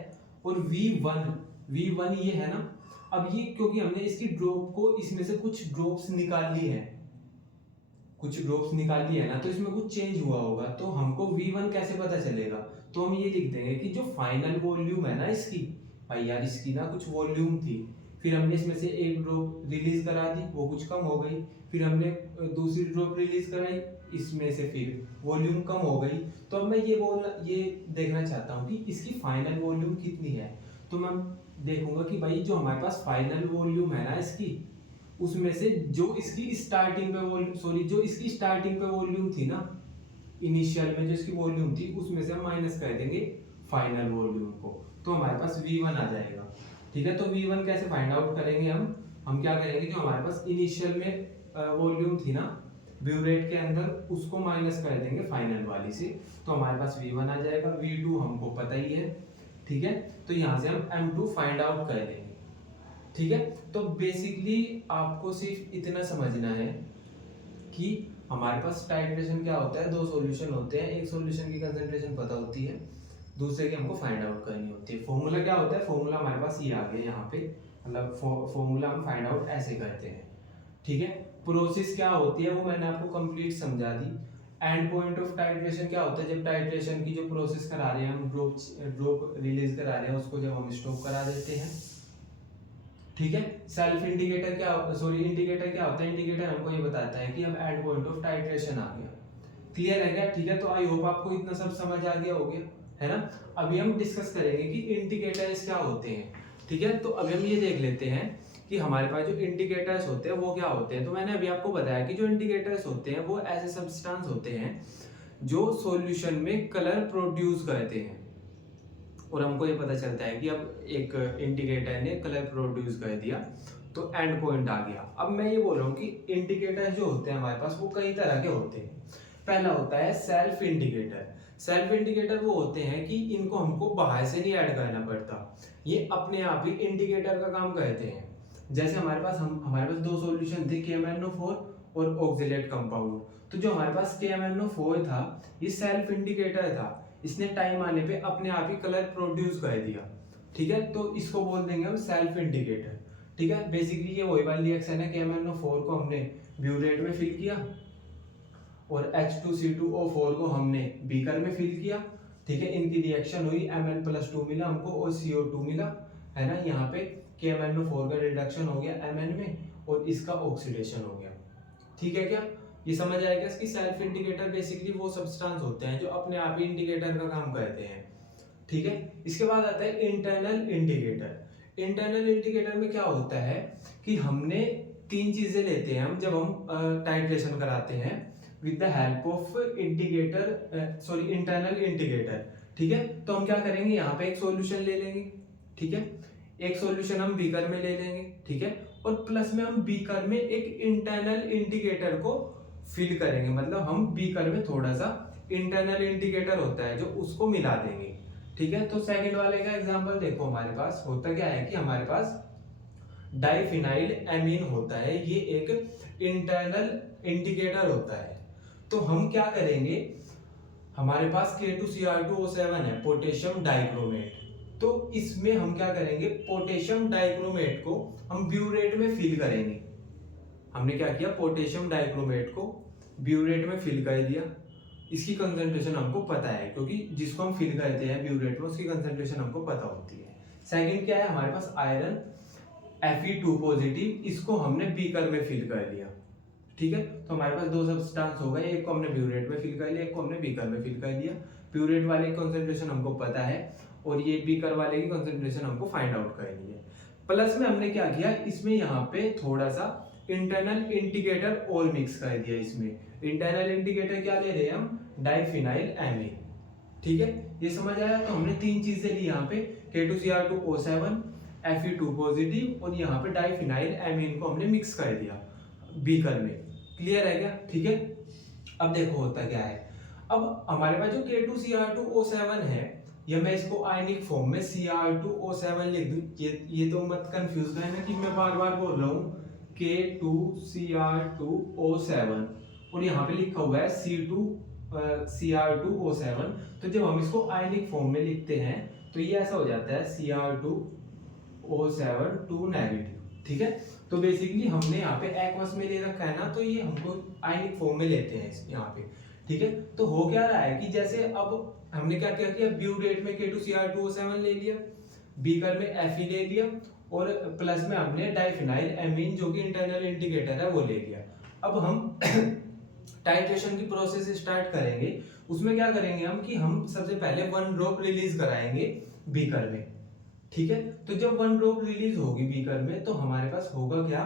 और v1 ये है ना। अब ये क्योंकि हमने इसकी ड्रॉप को, इसमें से कुछ ड्रॉप्स निकाल ली है, ना, तो इसमें कुछ चेंज हुआ होगा। तो हमको v1 कैसे पता चलेगा, तो हम ये लिख देंगे कि जो फाइनल वॉल्यूम है ना इसकी, भाई यार इसकी ना कुछ वॉल्यूम थी, फिर हमने इसमें से एक ड्रॉप रिलीज करा दी, वो कुछ कम हो गई, फिर हमने दूसरी ड्रॉप रिलीज कराई, इसमें से फिर वॉल्यूम कम हो गई। तो अब मैं ये देखना चाहता हूँ कि इसकी फाइनल वॉल्यूम कितनी है। तो मैं देखूंगा कि भाई जो हमारे पास फाइनल वॉल्यूम है ना इसकी, उसमें से जो इसकी स्टार्टिंग पे वॉल्यूम थी ना, इनिशियल में जो इसकी वॉल्यूम थी, उसमें से हम माइनस कर देंगे फाइनल वॉल्यूम को, तो हमारे पास v1 आ जाएगा। ठीक है, तो v1 कैसे फाइंड आउट करेंगे हम क्या करेंगे, जो हमारे पास इनिशियल में वॉल्यूम थी ना ब्यूरेट के अंदर, उसको माइनस कर देंगे फाइनल वाली से, तो हमारे पास v1 आ जाएगा। v2 हमको पता ही है, ठीक है, तो यहाँ से हम m2 फाइंड आउट कर देंगे। ठीक है, तो बेसिकली आपको सिर्फ इतना समझना है कि हमारे पास टाइट्रेशन क्या होता है, दो सॉल्यूशन होते हैं, एक सॉल्यूशन की कंसंट्रेशन पता होती है, दूसरे की हमको फाइंड आउट करनी होती है। फॉर्मूला क्या होता है, फॉर्मूला हमारे पास ये आ गया यहाँ पे, मतलब फॉर्मूला हम फाइंड आउट ऐसे करते हैं। ठीक है, प्रोसेस क्या होती है वो मैंने आपको कंप्लीट समझा दी। एंड पॉइंट ऑफ टाइट्रेशन क्या होता है, जब टाइट्रेशन की जो प्रोसेस करा रहे हैं हम, ड्रॉप रिलीज करा रहे हैं, उसको जब हम स्टॉप करा देते हैं। ठीक है, सेल्फ इंडिकेटर क्या होता है, इंडिकेटर हमको ये बताता है कि अब एंड पॉइंट ऑफ टाइट्रेशन आ गया। क्लियर है क्या? ठीक है, तो आई होप आपको इतना सब समझ आ गया होगा, है ना। अभी हम डिस्कस करेंगे कि इंडिकेटर्स क्या होते हैं। ठीक है, तो अभी हम ये देख लेते हैं कि हमारे पास जो इंडिकेटर्स होते हैं वो क्या होते हैं। तो मैंने अभी आपको बताया कि जो इंडिकेटर्स होते हैं वो ऐसे सब्सटेंस होते हैं जो सॉल्यूशन में कलर प्रोड्यूस करते हैं, और हमको ये पता चलता है कि अब एक इंडिकेटर ने कलर प्रोड्यूस कर दिया, तो एंड पॉइंट आ गया। अब मैं ये बोल रहा हूँ कि इंडिकेटर जो होते हैं हमारे पास वो कई तरह के होते हैं। पहला होता है सेल्फ इंडिकेटर। सेल्फ इंडिकेटर वो होते हैं कि इनको हमको बाहर से नहीं ऐड करना पड़ता, ये अपने आप ही इंडिकेटर का काम करते हैं। जैसे हमारे पास दो सॉल्यूशन थे, KMnO4 और ऑक्जेलेट कंपाउंड। तो जो हमारे पास KMnO4 था ये सेल्फ इंडिकेटर था, इसने टाइम आने पे अपने आप ही कलर प्रोड्यूस कर दिया। ठीक है, तो इसको बोल देंगे हम सेल्फ इंडिकेटर। ठीक है, बेसिकली ये वही वाली रिएक्शन है, KMnO4 को हमने ब्यूरेट में फिल किया और H2C2O4 को हमने बीकर में फिल किया। ठीक है, इनकी रिएक्शन हुई, Mn+2 मिला हमको और CO2 मिला, है ना। यहाँ पे KMnO4 का रिडक्शन हो गया Mn में और इसका ऑक्सीडेशन हो गया। ठीक है क्या, ये समझ आएगा इसकी। सेल्फ इंडिकेटर बेसिकली वो सब्सटेंस होते हैं जो अपने आप ही इंडिकेटर का काम करते हैं। ठीक है, इसके बाद आता है इंटरनल इंडिकेटर। इंटरनल इंडिकेटर में क्या होता है कि हमने तीन चीजें लेते हैं हम जब हम टाइट्रेशन कराते हैं with the help of internal indicator. ठीक है, तो हम क्या करेंगे, यहाँ पे एक सॉल्यूशन ले लेंगे। ठीक है, एक सॉल्यूशन हम बीकर में ले लेंगे। ठीक है, और प्लस में हम बीकर में एक इंटरनल इंडिकेटर को फिल करेंगे, मतलब हम बीकर में थोड़ा सा इंटरनल इंडिकेटर होता है जो उसको मिला देंगे। ठीक है, तो सेकंड वाले का एग्जांपल देखो, हमारे पास होता क्या है कि हमारे पास डाइफिनाइल एमीन होता है, ये एक इंटरनल इंडिकेटर होता है। तो हम क्या करेंगे, हमारे पास K2Cr2O7 है, पोटेशियम डाइक्रोमेट। तो इसमें हम क्या करेंगे, पोटेशियम डाइक्रोमेट को हम ब्यूरेट में फिल करेंगे। हमने क्या किया, पोटेशियम डाइक्रोमेट को ब्यूरेट में फिल कर दिया। इसकी कंसंट्रेशन हमको पता है क्योंकि जिसको हम फिल करते हैं ब्यूरेट में उसकी कंसंट्रेशन हमको पता होती है। सेकंड क्या है, हमारे पास आयरन Fe2 पॉजिटिव, इसको हमने बीकर में फिल कर दिया। ठीक है, तो हमारे पास दो सब्सटेंस हो गए, एक को हमने ब्यूरेट में फिल कर लिया, एक को हमने बीकर में फिल कर दिया। ब्यूरेट वाले की कंसंट्रेशन हमको पता है और ये बीकर वाले की कंसंट्रेशन हमको फाइंड आउट करनी है। प्लस में हमने क्या किया, इसमें यहाँ पे थोड़ा सा इंटरनल इंडिकेटर और मिक्स कर दिया। इसमें इंटरनल इंडिकेटर क्या ले रहे हैं हम, डाइफिनाइल एमीन। ठीक है, ये समझ आया। तो हमने तीन चीजें ली यहाँ पे, K2Cr2O7, Fe2 पॉजिटिव और यहाँ पे डाइफिनाइल एमीन को हमने मिक्स कर दिया बीकर में। क्लियर है क्या? ठीक है, अब देखो होता क्या है, अब हमारे पास जो K2Cr2O7 है या मैं इसको आयनिक फॉर्म में Cr2O7 लिख दूं, ये तो मत कंफ्यूज करना कि मैं बार बार बोल रहा हूँ K2Cr2O7 और यहाँ पे लिखा हुआ है Cr2O7। तो जब हम इसको आयनिक फॉर्म में लिखते हैं तो ये ऐसा हो जाता है Cr2O7 2 नेगेटिव। ठीक है, तो बेसिकली हमने यहाँ पे एक्वस में ले रखा है ना, तो ये हमको आयनिक फॉर्म में लेते हैं यहाँ पे। ठीक है, तो हो क्या रहा है कि जैसे अब हमने क्या क्या किया, ब्यूटेट में K2Cr2O7 ले लिया, बीकर में Fe ले लिया और प्लस में हमने डाइफिनाइल एमीन जो कि इंटरनल इंडिकेटर है वो ले लिया। अब हम टाइट्रेशन की प्रोसेस स्टार्ट करेंगे। उसमें क्या करेंगे हम कि हम सबसे पहले 1 ड्रॉप रिलीज कराएंगे बीकर में। ठीक है, तो जब 1 ड्रॉप रिलीज होगी बीकर में तो हमारे पास होगा क्या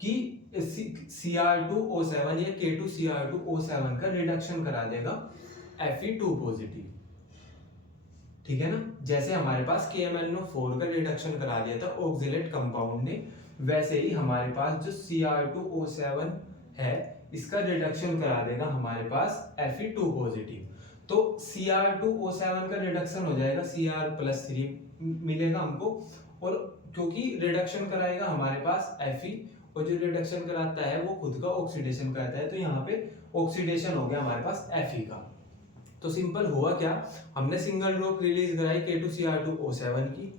कि Cr2O7 या K2Cr2O7 का रिडक्शन करा देगा Fe2 पॉजिटिव। ठीक है ना, जैसे हमारे पास KMnO4 का रिडक्शन करा दिया था ऑक्सिलेट कंपाउंड ने, वैसे ही हमारे पास जो Cr2O7 है इसका रिडक्शन करा देगा हमारे पास Fe2 पॉजिटिव। तो Cr2O7 का रिडक्शन हो जाएगा, Cr+3 मिलेगा हमको, और क्योंकि रिडक्शन कराएगा हमारे पास Fe और जो रिडक्शन कराता है वो खुद का ऑक्सीडेशन कराता है, तो यहाँ पे ऑक्सीडेशन हो गया हमारे पास Fe का। तो सिंपल हुआ क्या, हमने सिंगल ड्रॉप रिलीज कराई K2Cr2O7 की,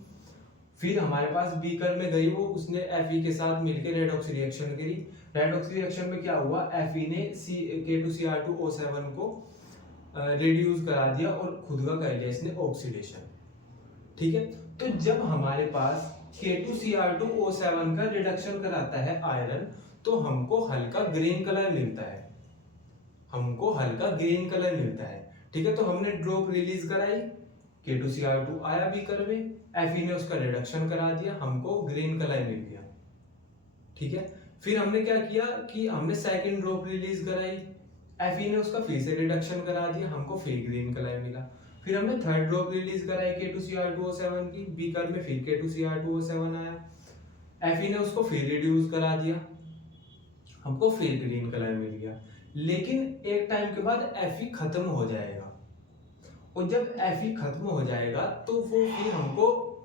फिर हमारे पास बीकर में गई वो, उसने Fe के साथ मिलकर रेडॉक्स रिएक्शन करी। रेडॉक्स रिएक्शन में क्या हुआ, Fe ने K2Cr2O7 को रिड्यूस करा दिया और खुद का कर लिया इसने ऑक्सीडेशन। ठीक है, तो जब हमारे पास K2Cr2O7 का रिडक्शन कराता है आयरन, तो हमको हल्का ग्रीन कलर मिलता है, हमको हल्का ग्रीन कलर मिलता है। ठीक है, तो हमने ड्रॉप रिलीज कराई, K2Cr2 आया बीकर में, Fe ने उसका रिडक्शन करा दिया, हमको ग्रीन कलर मिल गया। ठीक है, फिर हमने क्या किया कि हमने सेकंड ड्रॉप रिलीज कराई, Fe ने उसका फिर से रिडक्शन करा दिया, हमको फिर ग्रीन कलर मिला। फिर हमने थर्ड ड्रॉप रिलीज कराई K2Cr2O7 की, बीकर में फिर K2Cr2O7 आया, Fe ने उसको फिर रिड्यूस करा दिया, हमको फिर ग्रीन कलर मिल गया। लेकिन एक टाइम के बाद Fe खत्म हो जाएगा, और जब Fe खत्म हो जाएगा तो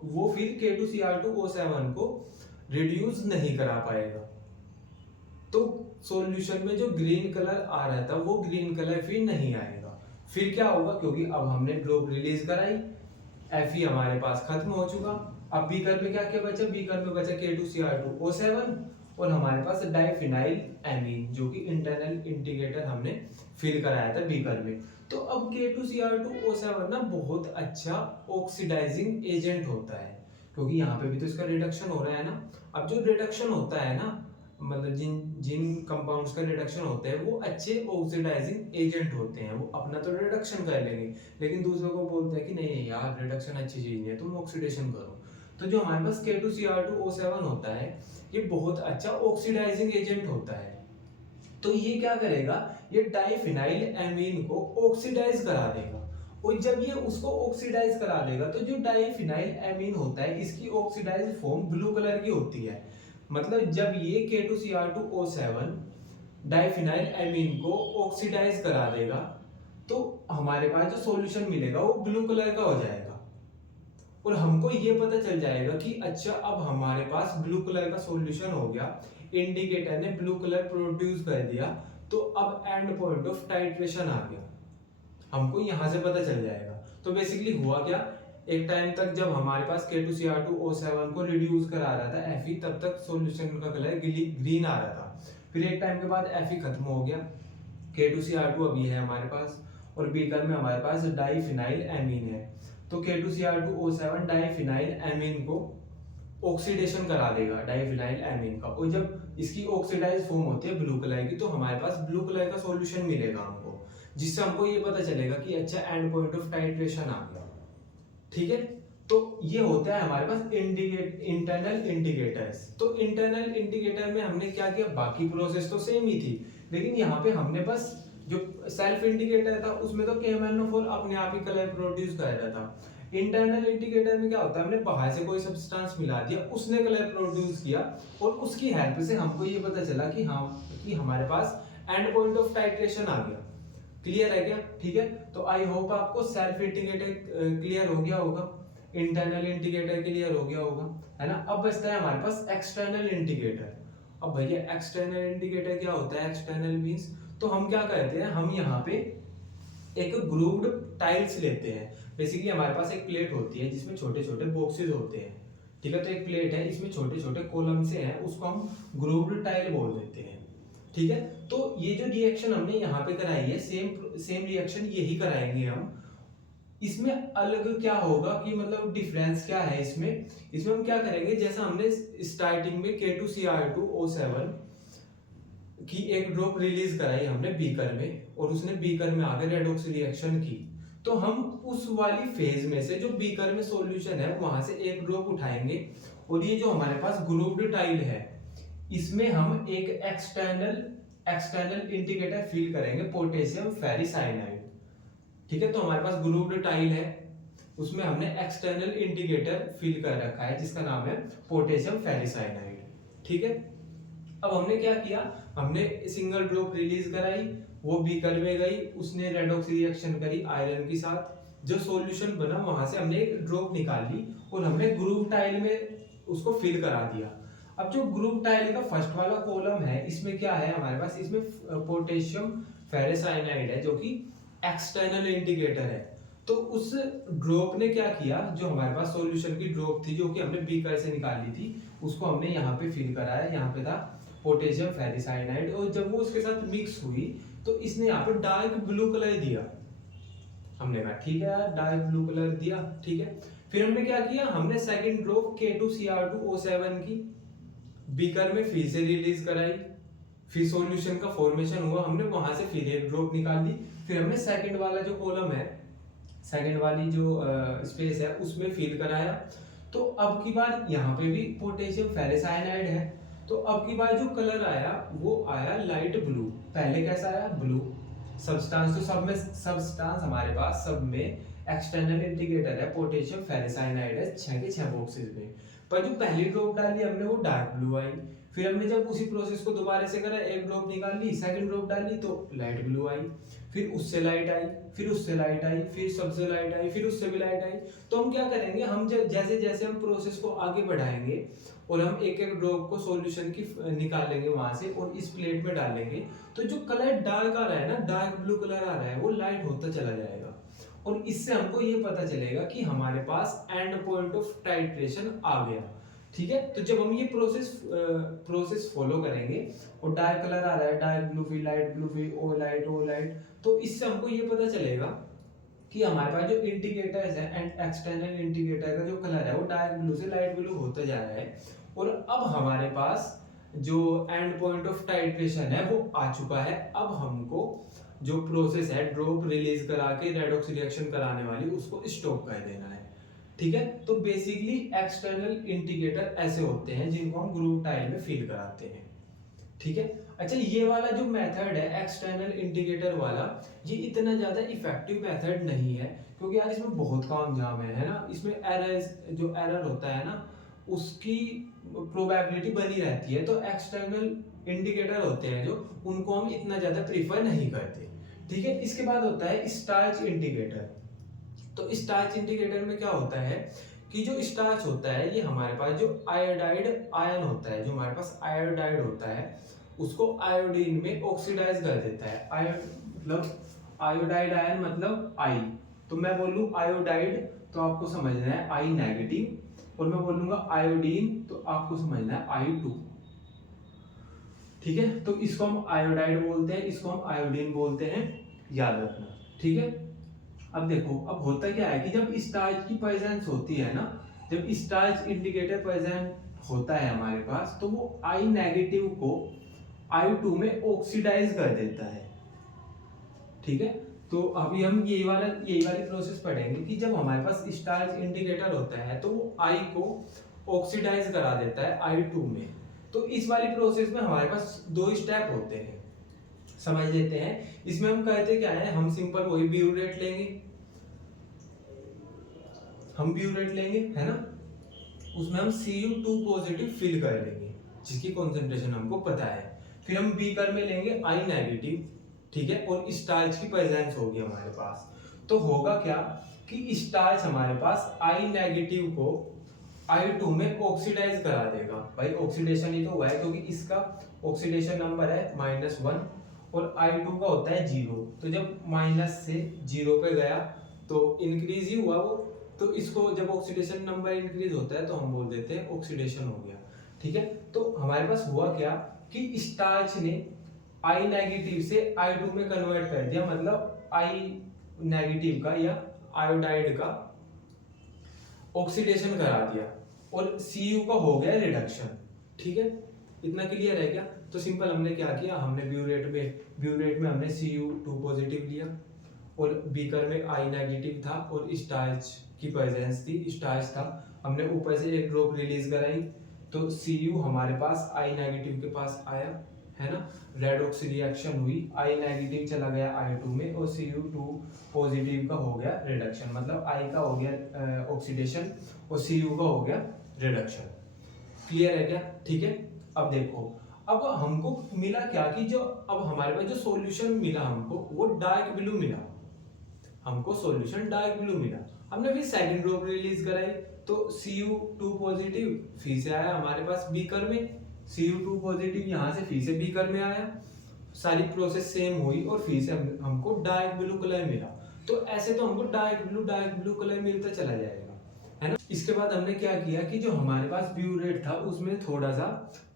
वो फिर K2Cr2O7 को रिड्यूस नहीं करा पाएगा। तो सॉल्यूशन में जो ग्रीन कलर आ रहा था वो ग्रीन कलर फिर नहीं आएगा। फिर क्या होगा, क्योंकि अब हमने ड्रॉप रिलीज कराई, Fe हमारे पास खत्म हो चुका, अब बीकर में क्या क्या बचा, बीकर में बचा K2Cr2O7 और हमारे पास डाइफिनाइल एमीन जो कि इंटरनल इंडिकेटर हमने फिल कराया था बीकर में। तो अब K2Cr2O7 ना बहुत अच्छा ऑक्सीडाइजिंग एजेंट होता है, क्योंकि यहाँ पे भी तो इसका रिडक्शन हो रहा है ना। अब जो रिडक्शन होता है ना, मतलब जिन कंपाउंड्स का रिडक्शन होता है वो अच्छे ऑक्सीडाइजिंग एजेंट होते हैं, वो अपना तो रिडक्शन कर लेंगे, लेकिन दूसरों को बोलते हैं कि नहीं यार रिडक्शन अच्छी चीज नहीं है, तुम ऑक्सीडेशन करो। तो जो हमारे पास K2Cr2O7 होता है ये बहुत अच्छा ऑक्सीडाइजिंग एजेंट होता है। तो ये क्या करेगा, ये डाइफिनाइल एमीन को ऑक्सीडाइज करा देगा, और जब ये उसको ऑक्सीडाइज करा देगा तो जो डाइफिनाइल एमीन होता है इसकी ऑक्सीडाइज फॉर्म ब्लू कलर की होती है। मतलब जब ये K2Cr2O7 डाइफिनाइल एमीन को ऑक्सीडाइज करा देगा तो हमारे पास जो सॉल्यूशन मिलेगा वो ब्लू कलर का हो जाएगा, और हमको ये पता चल जाएगा कि अच्छा अब हमारे पास ब्लू कलर का सॉल्यूशन हो गया, इंडिकेटर ने ब्लू कलर प्रोड्यूस कर दिया, तो अब एंड पॉइंट ऑफ टाइट्रेशन आ गया, हमको यहां से पता चल जाएगा। तो बेसिकली हुआ क्या, एक टाइम तक जब हमारे पास K2Cr2O7 को रिड्यूस करा रहा था Fe, तब तक सॉल्यूशन का कलर ग्रीन आ रहा था। फिर एक टाइम के बाद Fe खत्म हो गया, K2Cr2 अभी है हमारे पास, और बीकर में हमारे पास डाइफिनाइल एमीन है। तो K2Cr2O7 डाइफिनाइल एमीन को ऑक्सीडेशन करा देगा, डाइफिनाइल एमीन का, और जब इसकी ऑक्सीडाइज फॉर्म होती है ब्लू कलर की तो हमारे पास ब्लू कलर का सॉल्यूशन मिलेगा हमको, जिससे हमको ये पता चलेगा कि अच्छा एंड पॉइंट ऑफ टाइट्रेशन आ गया। ठीक है, तो ये होता है हमारे पास इंटरनल इंडिकेटर्स। तो इंटरनल इंडिकेटर में हमने क्या किया, बाकी प्रोसेस तो सेम ही थी, लेकिन यहाँ पे हमने बस जो सेल्फ इंडिकेटर था उसमें तो KMnO4 अपने आप ही कलर प्रोड्यूस कर रहा था। इंटरनल इंडिकेटर में क्या होता है, हमने बाहर से कोई सब्सटेंस मिला दिया, उसने कलर प्रोड्यूस किया, और उसकी हेल्प से हमको ये पता चला कि हाँ कि हमारे पास एंड पॉइंट ऑफ टाइट्रेशन आ गया। क्लियर है क्या? ठीक है, तो आई होप आपको सेल्फ इंडिकेटर क्लियर हो गया होगा, इंटरनल इंडिकेटर क्लियर हो गया होगा, है ना। अब बचता है हमारे पास एक्सटर्नल इंडिकेटर। अब भैया एक्सटर्नल इंडिकेटर क्या होता है? एक्सटर्नल मींस, तो हम क्या करते हैं, हम यहाँ पे एक ग्रूव्ड टाइल्स लेते हैं। बेसिकली हमारे पास एक प्लेट होती है जिसमें छोटे छोटे बॉक्सेस होते हैं, ठीक है। तो एक प्लेट है, इसमें छोटे छोटे कॉलम से हैं, उसको हम ग्रूव्ड टाइल बोल देते हैं, ठीक है। तो ये जो रिएक्शन हमने यहाँ पे कराई है, सेम सेम रिएक्शन यही कराएंगे हम। इसमें अलग क्या होगा कि मतलब डिफरेंस क्या है इसमें? इसमें हम क्या करेंगे, जैसा हमने स्टार्टिंग में K2Cr2O7 की एक ड्रॉप रिलीज कराई हमने बीकर में, और उसने बीकर में आकर रेडॉक्स रिएक्शन की, तो हम उस वाली फेज में से जो बीकर में सॉल्यूशन है वहां से एक ड्रॉप उठाएंगे, और ये जो हमारे पास ग्रुव्ड टाइल है इसमें हम एक एक्सटर्नल इंडिकेटर फील करेंगे, पोटेशियम फेरिसाइनाइड, ठीक है। तो हमारे पास ग्रुव्ड टाइल है, उसमें हमने एक्सटर्नल इंडिकेटर फील कर रखा है जिसका नाम है पोटेशियम फेरिसाइनाइड, ठीक है। अब हमने क्या किया, हमने सिंगल ड्रॉप रिलीज कराई, वो बीकर में गई, उसने रेडॉक्स रिएक्शन करी आयरन के साथ, जो सॉल्यूशन बना वहां से हमने एक ड्रॉप निकाल ली और हमने ग्रूव टाइल में उसको फिल करा दिया। अब जो ग्रूव टाइल का फर्स्ट वाला कॉलम है, इसमें क्या है हमारे पास, इसमें पोटेशियम फेरिसाइनाइड है जो कि एक्सटर्नल इंडिकेटर है। तो उस ड्रॉप ने क्या किया, जो हमारे पास सॉल्यूशन की ड्रॉप थी जो कि हमने बीकर से निकाली थी, उसको हमने यहाँ पे फिल कराया, यहाँ पे था पोटेशियम फेरिसाइनाइड, और जब वो उसके साथ मिक्स हुई तो इसने यहाँ पे डार्क ब्लू कलर दिया। हमने कहा ठीक है यार, डार्क ब्लू कलर दिया, ठीक है। फिर हमने क्या किया, हमने सेकंड ड्रॉप K2Cr2O7 की बीकर में फिर से रिलीज कराई, फिर सॉल्यूशन का फॉर्मेशन हुआ, हमने वहां से फिर एक ड्रॉप निकाल ली, फिर हमने सेकंड वाला जो कॉलम है, सेकंड वाली जो स्पेस है उसमें फिल कराया। तो अब की बार यहाँ पे भी पोटेशियम फेरिसाइनाइड है, तो अब की बार जो कलर आया वो आया लाइट ब्लू। पहले कैसा आया? ब्लू। सब्सटेंस तो सब में, सब्सटेंस हमारे पास सब में एक्सटर्नल इंडिकेटर है, पोटेशियम फेरिसाइनाइड है 6 के 6 बॉक्सेस में, पर जो पहली ड्रॉप डाली हमने वो डार्क ब्लू आई। फिर हमने जब उसी प्रोसेस को दोबारा से करा, एक ड्रॉप निकाल ली, सेकंड ड्रॉप डाली तो लाइट ब्लू आई, फिर उससे लाइट आई, फिर उससे लाइट आई, फिर सबसे लाइट आई, फिर उससे भी लाइट आई। तो हम क्या करेंगे, हम जैसे जैसे हम प्रोसेस को आगे बढ़ाएंगे और हम एक एक ड्रॉप को सॉल्यूशन की निकाल लेंगे वहां से और इस प्लेट में डालेंगे, तो जो कलर डार्क आ रहा है ना, डार्क ब्लू कलर आ रहा है, वो लाइट होता चला जाएगा, और इससे हमको ये पता चलेगा कि हमारे पास एंड पॉइंट ऑफ टाइट्रेशन आ गया, ठीक है। तो जब हम ये प्रोसेस फॉलो करेंगे और डार्क कलर आ रहा है, डार्क ब्लू फिर लाइट ब्लू फिर ओ लाइट, तो इससे हमको ये पता चलेगा कि हमारे पास जो इंडिकेटर्स है एंड एक्सटर्नल इंडिकेटर का जो कलर है वो डार्क ब्लू से लाइट ब्लू होता जा रहा है, और अब हमारे पास जो एंड पॉइंट ऑफ टाइट्रेशन है वो आ चुका है। अब हमको जो प्रोसेस है ड्रॉप रिलीज करा के रेडॉक्स रिएक्शन कराने वाली, उसको स्टॉप कर देना है, ठीक है। तो बेसिकली एक्सटर्नल इंडिकेटर ऐसे होते हैं जिनको हम ग्रूव टाइल में फिल कराते हैं, ठीक है। अच्छा, ये वाला जो मेथड है एक्सटर्नल इंडिकेटर वाला, ये इतना ज्यादा इफेक्टिव मेथड नहीं है, क्योंकि यार इसमें बहुत काम जाम है ना। इसमें एरर, जो एरर होता है ना उसकी प्रोबेबिलिटी बनी रहती है, तो एक्सटर्नल इंडिकेटर होते हैं जो, उनको हम इतना ज्यादा प्रीफर नहीं करते, ठीक है। इसके बाद होता है स्टार्च इंडिकेटर। तो स्टार्च इंडिकेटर में क्या होता है कि जो स्टार्च होता है ये हमारे पास जो आयोडाइड आयन होता है, जो हमारे पास आयोडाइड होता है उसको आयोडीन में ऑक्सीडाइज कर देता है। मतलब आयोडाइड आयन मतलब आई, तो मैं बोलूं आयोडाइड तो आपको समझना है आई नेगेटिव, और मैं बोलूंगा आयोडीन तो आपको समझना है I2, ठीक है। तो इसको हम आयोडाइड बोलते हैं, इसको हम आयोडीन बोलते हैं, याद रखना, ठीक है। अब देखो, अब होता क्या है कि जब स्टार्च की प्रेजेंस होती है ना, जब स्टार्च इंडिकेटर प्रेजेंट होता है हमारे पास, तो वो आई नेगेटिव को I2 में ऑक्सीडाइज कर देता है, ठीक है। तो अभी हम यही वाली प्रोसेस पढ़ेंगे कि जब हमारे पास स्टार्च इंडिकेटर होता है तो वो I को ऑक्सीडाइज करा देता है I2 में। तो इस वाली प्रोसेस में हमारे पास 2 स्टेप होते हैं, समझ लेते हैं। इसमें हम कहते क्या है, हम सिंपल वही ब्यूरेट लेंगे, हम ब्यूरेट लेंगे, है ना। उसमें हम Cu2 पॉजिटिव फिल कर लेंगे जिसकी कॉन्सेंट्रेशन हमको पता है। फिर हम बीकर में लेंगे I नेगेटिव, ठीक है, और स्टार्च की प्रेजेंस होगी हमारे पास। तो होगा क्या कि स्टार्च हमारे पास आई नेगेटिव को I2 में ऑक्सीडाइज करा देगा। भाई ऑक्सीडेशन ही तो हुआ है, क्योंकि इसका ऑक्सीडेशन नंबर है -1 और I2 का होता है 0। तो जब माइनस से 0 पे गया तो इंक्रीज ही हुआ वो, तो इसको जब ऑक्सीडेशन नंबर इंक्रीज होता है तो हम बोल देते हैं ऑक्सीडेशन हो गया। ठीक है, तो हमारे पास हुआ क्या कि स्टार्च ने I नेगेटिव से I2 में कन्वर्ट कर दिया, मतलब I नेगेटिव का या आयोडाइड का ऑक्सीडेशन करा दिया और Cu का हो गया रिडक्शन। ठीक है, इतना क्लियर है क्या? तो सिंपल हमने क्या किया, हमने ब्यूरेट में हमने Cu2 पॉजिटिव लिया और बीकर में I नेगेटिव था और स्टार्च की प्रेजेंस थी, स्टार्च था, हमने ऊपर से एक ड्रॉप रिलीज कराई तो Cu हमारे पास I नेगेटिव के पास आया, है ना, रेडॉक्स रिएक्शन हुई, I नेगेटिव चला गया I2 में और Cu2 पॉजिटिव का हो गया रिडक्शन, मतलब I का हो गया ऑक्सीडेशन और Cu का हो गया रिडक्शन। क्लियर है क्या? ठीक है, अब देखो, अब हमको मिला क्या कि जो अब हमारे पास जो सॉल्यूशन मिला हमको वो डार्क ब्लू मिला, हमको सॉल्यूशन डार्क ब्लू मिला। हमने फिर सेकंड ड्रॉप रिलीज कराई तो Cu2 पॉजिटिव फिर से आया हमारे पास बीकर में, Cu2 पॉजिटिव यहाँ से फिर से बीकर में आया, सारी प्रोसेस सेम हुई और फिर से हमको डार्क ब्लू कलर मिला। तो ऐसे तो हमको डार्क ब्लू कलर मिलता चला जाएगा, है ना। इसके बाद हमने क्या किया कि जो हमारे पास ब्यूरेट था उसमें थोड़ा सा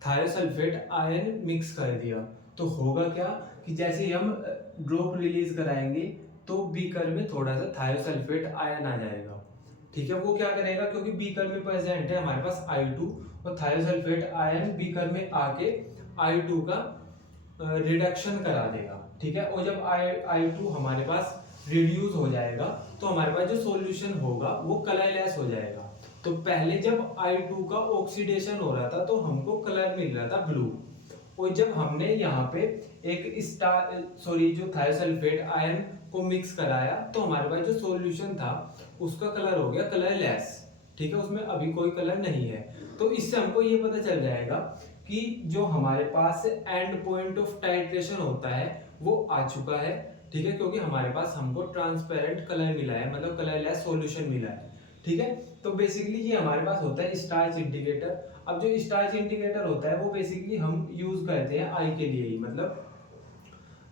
थायोसल्फेट आयन मिक्स कर दिया। तो होगा क्या कि जैसे ही हम ड्रॉप रिलीज कराएंगे तो बीकर में थोड़ा सा थायोसल्फेट आयन आ जाएगा। ठीक है, वो क्या करेगा, क्योंकि बीकर में प्रेजेंट है हमारे पास I2 और थायोसल्फेट आयन बीकर में आके I2 का रिडक्शन करा देगा। ठीक है, और जब I2 हमारे पास रिड्यूस हो जाएगा तो हमारे पास जो सॉल्यूशन होगा वो कलरलेस हो जाएगा। तो पहले जब I2 का ऑक्सीडेशन हो रहा था तो हमको कलर मिल रहा था ब्लू, और जब हमने यहाँ पे जो थायोसल्फेट आयन को मिक्स कराया तो हमारे पास जो सॉल्यूशन था उसका कलर हो गया कलरलेस। ठीक है, उसमें अभी कोई कलर नहीं है। तो इससे हमको ये पता चल जाएगा कि जो हमारे पास एंड पॉइंट ऑफ टाइट्रेशन होता है वो आ चुका है। ठीक है, क्योंकि हमारे पास हमको ट्रांसपेरेंट कलर मिला है, मतलब कलरलेस सॉल्यूशन मिला है। ठीक है, तो बेसिकली ये हमारे पास होता है स्टार्च इंडिकेटर। अब जो स्टार्च इंडिकेटर होता है वो बेसिकली हम यूज करते हैं आई के लिए ही, मतलब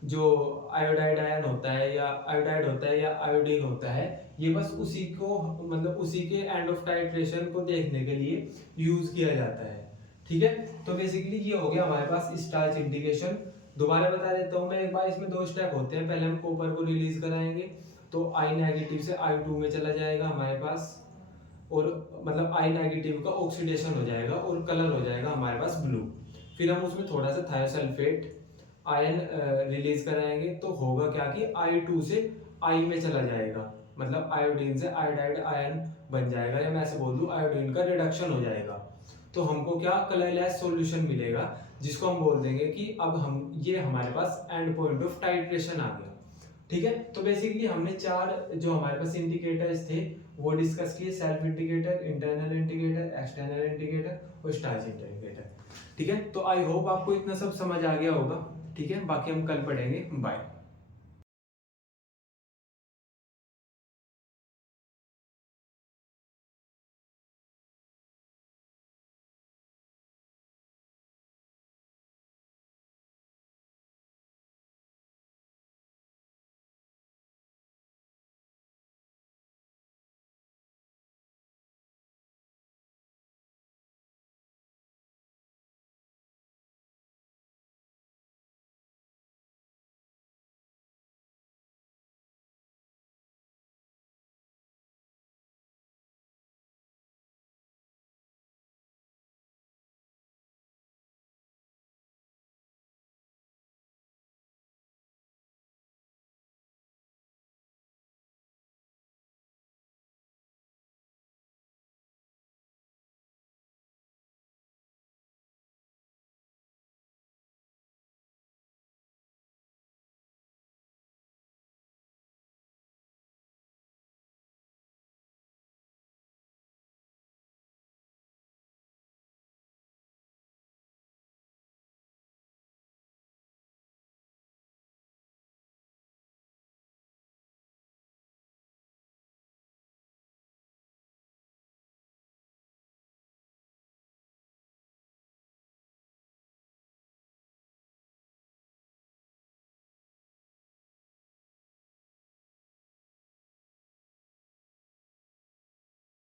जो आयोडाइड आयन होता है या आयोडाइड होता है या आयोडीन होता है, ये बस उसी को, मतलब उसी के एंड ऑफ टाइट्रेशन को देखने के लिए यूज किया जाता है। ठीक है, तो बेसिकली ये हो गया हमारे पास स्टार्च इंडिकेशन। दोबारा बता देता हूँ मैं एक बार, इसमें 2 स्टेप होते हैं। पहले हम कॉपर को रिलीज कराएंगे तो I नेगेटिव से I2 में चला जाएगा हमारे पास, और मतलब I नेगेटिव का ऑक्सीडेशन हो जाएगा और कलर हो जाएगा हमारे पास ब्लू। फिर हम उसमें थोड़ा सा थायोसल्फेट आयन रिलीज कराएंगे तो होगा क्या कि I2 से I में चला जाएगा, मतलब आयोडीन से आयोडाइड आयन बन जाएगा, या मैं ऐसे बोल दूं आयोडीन का रिडक्शन हो जाएगा। तो हमको क्या कलरलेस सॉल्यूशन मिलेगा, जिसको हम बोल देंगे कि अब हम ये हमारे पास एंड पॉइंट ऑफ टाइट्रेशन आ गया। ठीक है, तो बेसिकली हमने 4 जो हमारे पास इंडिकेटर्स थे वो डिस्कस किए, self indicator, internal indicator, external indicator और स्टार्च इंडिकेटर। ठीक है, तो आई होप आपको इतना सब समझ आ गया होगा। ठीक है, बाकी हम कल पढ़ेंगे। बाय।